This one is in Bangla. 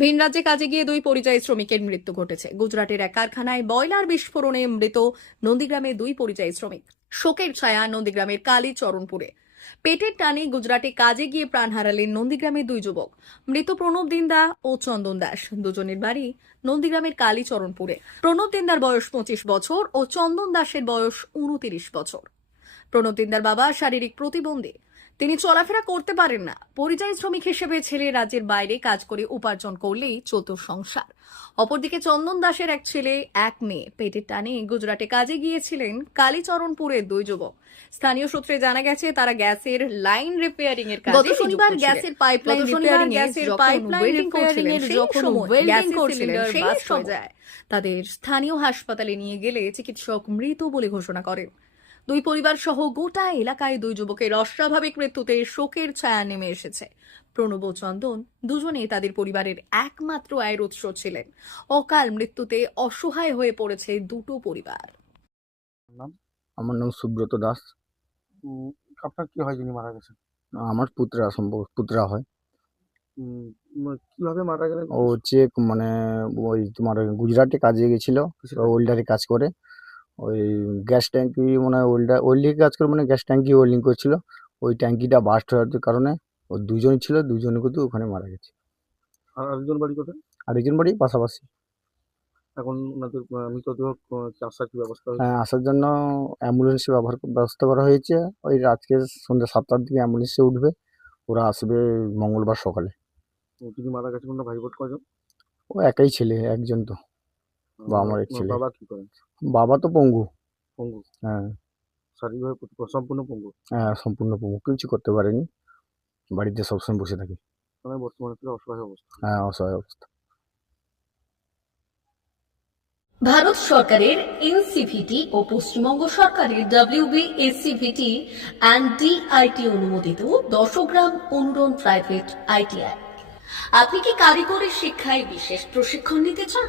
ভিন রাজ্যে কাজে গিয়ে দুই পরিযায়ী শ্রমিকের মৃত্যু ঘটেছে। গুজরাটের এক কারখানায় বয়লার বিস্ফোরণে মৃত নন্দীগ্রামের দুই পরিযায়ী শ্রমিক। শোকের ছায়া নন্দীগ্রামের কালীচরণপুরে। পেটের টানে গুজরাটে কাজে গিয়ে প্রাণ হারালেন নন্দীগ্রামের দুই যুবক। মৃত প্রণব দিন্দা ও চন্দন দাস। দুজনের বাড়ি নন্দীগ্রামের কালীচরণপুরে। প্রণব দিন্দার বয়স পঁচিশ বছর ও চন্দন দাসের বয়স উনতিরিশ বছর। প্রণব দিন্দার বাবা শারীরিক প্রতিবন্ধী। তিনি চলাফেরা করতে পারেন না। পরিযায়ী শ্রমিক হিসেবে ছেলে রাজ্যের বাইরে কাজ করে উপার্জন করলেই চলত সংসার। অপরদিকে চন্দন দাসের এক ছেলে এক মেয়ে পেটের টানে গুজরাটে কাজে গিয়েছিলেন কালীচরণপুরের দুই যুবক। স্থানীয় সূত্রে জানা গেছে তারা গ্যাসের লাইন রিপেয়ারিং এর কাজে গত শনিবার গ্যাসের পাইপলাইন রিপেয়ারিং গ্যাসের পাইপলাইন রিপেয়ারিং এর যখন ওয়েল্ডিং করছিলেন সেই সময় তাদের স্থানীয় হাসপাতালে নিয়ে গেলে চিকিৎসক মৃত বলে ঘোষণা করেন। দুই পরিবার সহ গোটা এলাকায় দুই যুবকের অস্বাভাবিক মৃত্যুতে শোকের ছায়া নেমে এসেছে। প্রণব চন্দন দুজনেই তাদের পরিবারের একমাত্র আয়ের উৎস ছিলেন। অকাল মৃত্যুতে অসহায় হয়ে পড়েছে দুটো পরিবার। নাম? আমার নাম সুব্রত দাস। আপনার কি হয় যিনি মারা গেছেন? আমার পুত্রা সম্ভব পুত্রা হয়। কীভাবে মারা গেলেন? ও হচ্ছে মানে ওই তোমার গুজরাটে কাজে গেছিল। কিসের ওয়েল্ডারে কাজ করে। ওই গ্যাস ট্যাঙ্কি মানে ওয়েল্ডার ওয়েল্ডিং কাজ করে মানে গ্যাস ট্যাঙ্কি ওয়েল্ডিং করছিল। ওই ট্যাঙ্কিটা বাস্ট হওয়ার কারণে ও দুজন ছিল দুজন কিন্তু ওখানে মারা গেছে। আর আরেকজন বাড়ি কোথায়? আরেকজন বাড়ি পাশাপাশি। এখন ওনাদের মৃতদেহ আসার কি ব্যবস্থা হ্যাঁ, আসার জন্য অ্যাম্বুলেন্স ব্যবহার ব্যবস্থা করা হয়েছে। ওই আজকে সন্ধ্যা সাতটার দিকে অ্যাম্বুলেন্সে উঠবে ওরা আসবে মঙ্গলবার সকালে। যিনি মারা গেছেন ওনার ভাই বোন কয়জন? ও একাই ছেলে একজন তো। বা আমার এক ছেলে। বাবা কি করেন? বাবা তো পঙ্গু। পঙ্গু? হ্যাঁ। শারীরিকভাবে সম্পূর্ণ পঙ্গু? হ্যাঁ সম্পূর্ণ পঙ্গু। কিছু করতে পারেনি। বাড়িতে সবসময় বসে থাকি। মানে বর্তমানে অসহায় অবস্থা। হ্যাঁ অসহায় অবস্থা। ভারত সরকারের এনসিভিটি ও পশ্চিমবঙ্গ সরকারের ডাব্লিউবি এসসিভিটি অ্যান্ড ডিআইটি অনুমোদিত দশগ্রাম অনুরণ প্রাইভেট আইটিআই আপনি কি কারিগরি শিক্ষায় বিশেষ প্রশিক্ষণ নিতে চান?